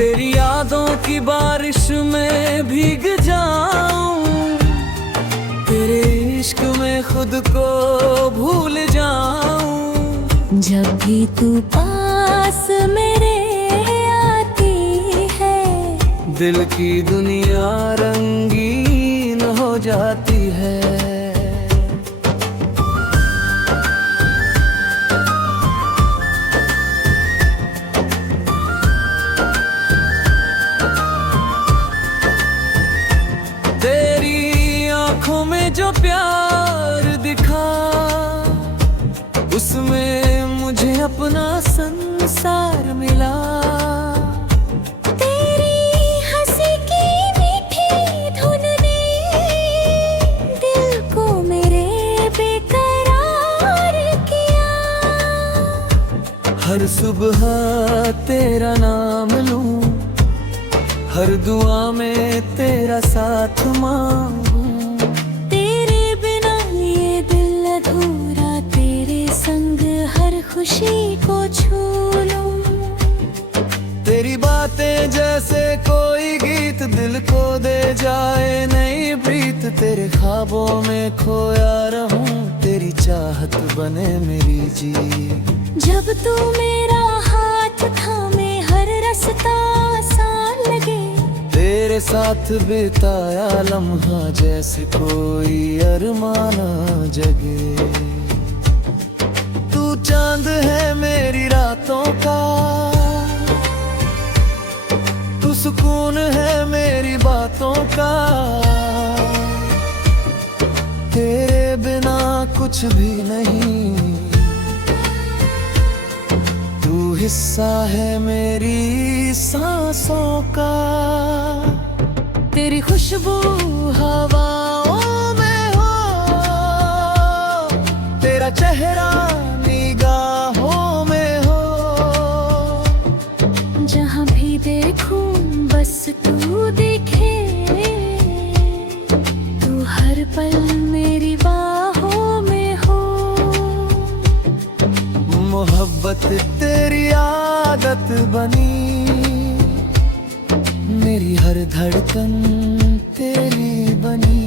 तेरी यादों की बारिश में भीग जाऊं, तेरे इश्क में खुद को भूल जाऊं। जब भी तू पास मेरे आती है, दिल की दुनिया रंगीन हो जाती है। तेरी आंखों में जो प्यार दिखा, उसमें मुझे अपना संसार मिला। तेरी हंसी की मीठी धुन ने दिल को मेरे बेकरार किया। हर सुबह तेरा नाम लूं, हर दुआ में तेरा साथ मांगूं। तेरे बिना ये दिल अधूरा, तेरे संग हर खुशी को छू लूं। तेरी बातें जैसे कोई गीत दिल को दे जाए नई प्रीत। तेरे ख्वाबों में खोया रहूं, तेरी चाहत बने मेरी जीत। जब तू मेरा हाथ थामे हर रास्ता आसान लगे। तेरे साथ बिताया लम्हा जैसे कोई अरमाना जगे। तू चांद है मेरी रातों का, तू सुकून है मेरी बातों का। तेरे बिना कुछ भी नहीं, तू हिस्सा है मेरी सांसों का। तेरी खुशबू हवाओं में हो, तेरा चेहरा निगाहों में हो। जहाँ भी देखूं बस तू दिखे, तू हर पल मेरी बाहों में हो। मोहब्बत तेरी आदत बनी, मेरी हर धड़कन तेरी बनी।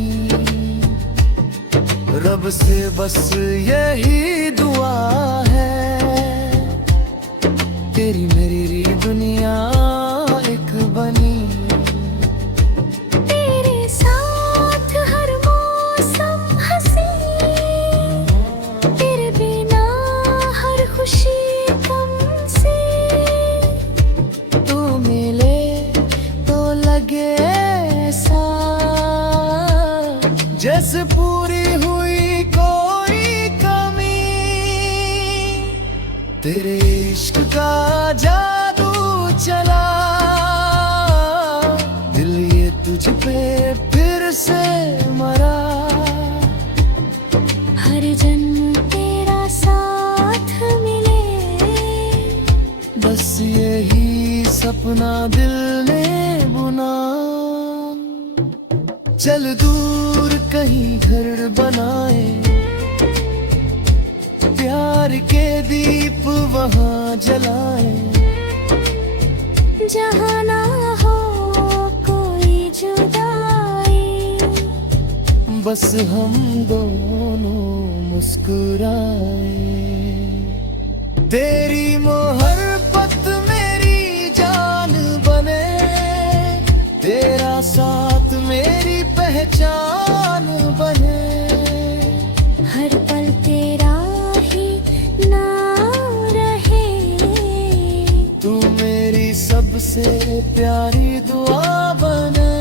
रब से बस यही दुआ है, तेरी मेरी दुनिया एक बनी। तेरे साथ हर मौसम हंसी, तेरे बिना हर खुशी कम सी। तू मिले तो लगे ऐसा जैसे पूरी हुई कोई कमी। तेरे इश्क का जादू चला, दिल ये तुझ पे फिर से मरा। हर जन्म तेरा साथ मिले, बस यही सपना दिल ने बुना। चल दूर कहीं घर बनाए, प्यार के दीप वहाँ जलाए। जहाँ ना हो कोई जुदाई, बस हम दोनों मुस्कुराए। तेरी मोहब्बत मेरी जान बने, तेरा साथ मेरी पहचान बने। हर पल तेरा ही नाम रहे, तू मेरी सबसे प्यारी दुआ बने।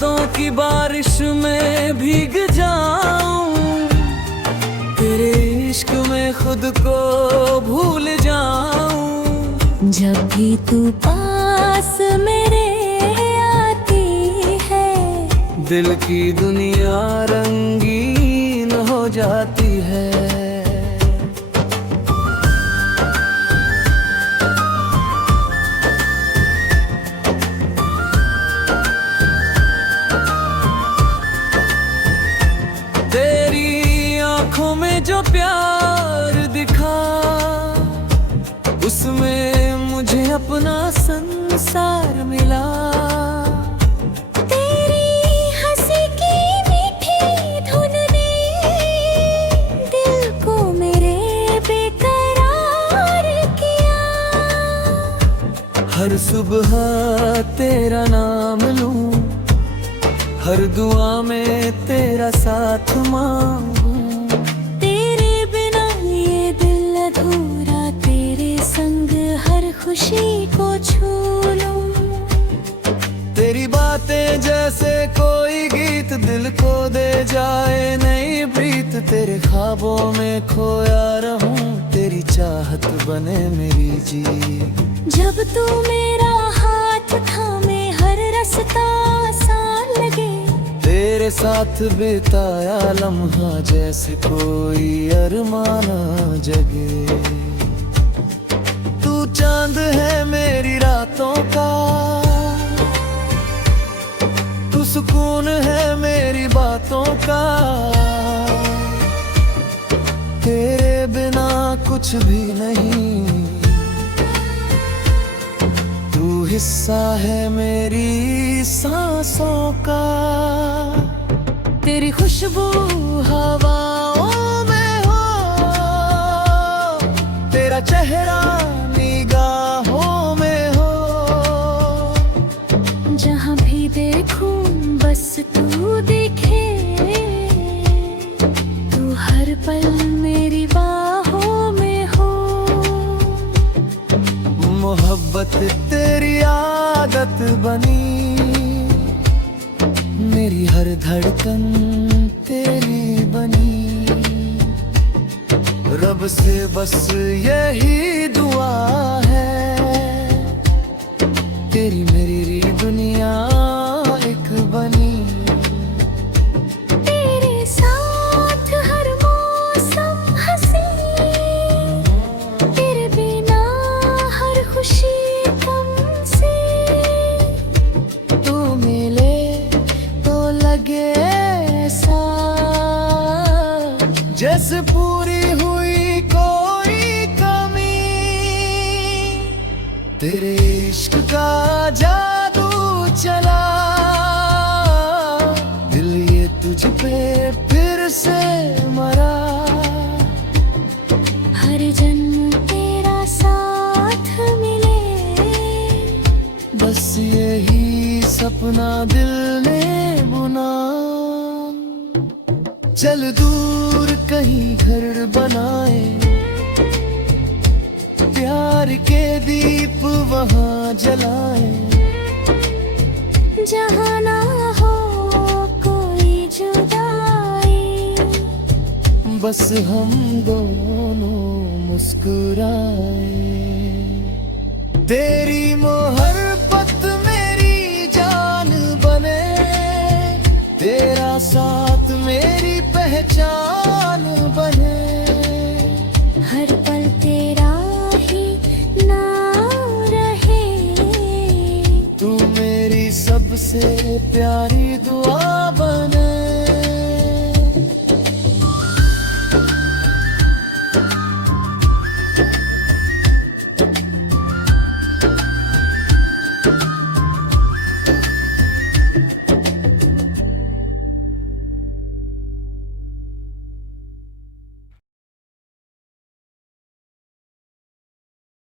यादों की बारिश में भीग जाऊं, तेरे इश्क में खुद को भूल जाऊं। जब भी तू पास मेरे आती है, दिल की दुनिया रंगीन हो जाती है। तेरी आंखों में जो प्यार दिखा, उसमें मुझे अपना संसार मिला। तेरी हंसी की मीठी धुन ने दिल को मेरे बेकरार किया। हर सुबह तेरा नाम लूं, हर दुआ में तेरा साथ मांगूं। तेरे बिना ये दिल अधूरा, तेरे संग हर खुशी को छू लूं। तेरी बातें जैसे कोई गीत दिल को दे जाए नई प्रीत। तेरे ख्वाबों में खोया रहूं, तेरी चाहत बने मेरी जीत। जब तू मेरा हाथ थामे हर रास्ता आसान लगे। तेरे साथ बिताया लम्हा जैसे कोई अरमाना जगे। तू चांद है मेरी रातों का, तू सुकून है मेरी बातों का। तेरे बिना कुछ भी नहीं, तू हिस्सा है मेरी सांसों का। तेरी खुशबू हवाओं में हो, तेरा चेहरा निगाहों में हो। जहाँ भी देखूं बस तू दिखे, तू हर पल मेरी बाहों में हो। मोहब्बत तेरी आदत बनी, मेरी हर धड़कन तेरी बनी। रब से बस यही दुआ है, तेरी मेरी दुनिया एक बनी। तेरे साथ हर मौसम हंसी, तेरे बिना हर खुशी कम सी। तू मिले तो लगे ऐसा, जैसे पूरी हुई कोई कमी। तेरे इश्क का जादू चला, दिल ये तुझ पे फिर से मरा। हर जन्म तेरा साथ मिले, बस यही सपना दिल ने बुना। चल दूर कहीं घर बनाए, प्यार के दीप वहाँ जलाए। जहाँ ना हो कोई जुदाई, बस हम दोनों मुस्कुराए। तेरी मोहब्बत मेरी जान बने, तेरा साथ मेरी पहचान बने। हर पल तेरा ही नाम रहे, तू मेरी सबसे प्यारी दुआ